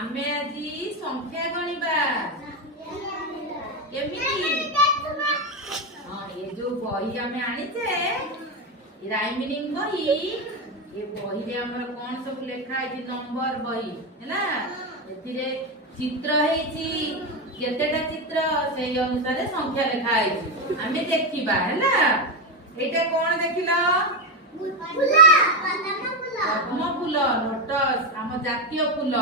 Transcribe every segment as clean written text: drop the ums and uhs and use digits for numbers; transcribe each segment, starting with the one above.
ଆମେ ଆଜି ସଂଖ୍ୟା ଗଣିବା କେମିତି? ହଁ, ଏ ଯୋଉ ବହି ଆମେ ଆଣିଛେ ରାଇମିନିଂ ବହି, ଏ ବହିରେ ଆମର କଣ ସବୁ ଲେଖା ହେଇଛି? ନମ୍ବର ବହି ହେଲା। ଏଥିରେ ଚିତ୍ର ହେଇଛି, କେତେଟା ଚିତ୍ର ସେଇ ଅନୁସାରେ ସଂଖ୍ୟା ଲେଖା ହେଇଛି। ଆମେ ଦେଖିବା ହେଲା। ଏଇଟା କଣ ଦେଖିଲ? ପଦ୍ମ ଫୁଲ, ଲୋଟସ୍, ଆମ ଜାତୀୟ ଫୁଲ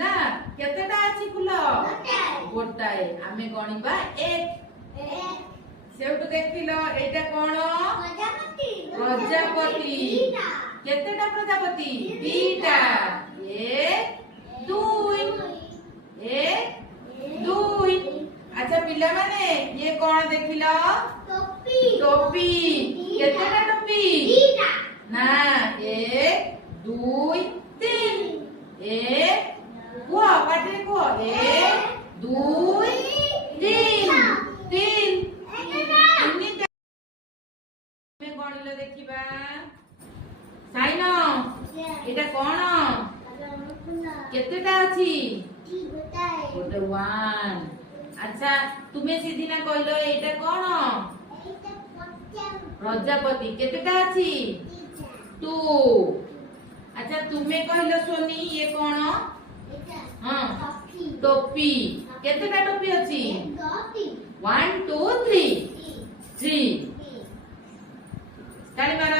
ନା। କେତେଟା ଅଛି ଫୁଲ? ଗୋଟାଏ। ଆମେ ଗଣିବା 1। ସେଉଠୁ ଦେଖିଲ ଏଇଟା କଣ? ପ୍ରଜାପତି। କେତେଟା ପ୍ରଜାପତି? 2ଟା। 1 2 1 2। ଆଚ୍ଛା ପିଲାମାନେ, ଇଏ କଣ ଦେଖିଲ? ଟୋପି। କେତେଟା ଟୋପି? ନା 1 2 3। 1 କୁହ, ପାଟିରେ କୁହ। 1 2 3 3। ଆମେ ଗଣିଲ ଦେଖିବା। ସାଇନ, ଏଇଟା କଣ? କେତେଟା ଅଛି? ଗୋଟେ 1। ଆଚ୍ଛା ତୁମେ ସେଦିନ କହିଲ ଏଇଟା କଣ? ପ୍ରଜାପତି। କେତେଟା ଅଛି? 2। ଆଚ୍ଛା ତୁମେ କହିଲ ସୋନି ଇଏ କଣ? ହଁ, ଟୋପି। କେତେଟା ଟୋପି ଅଛି? 1 2 3 3। ତାଳି ମାର।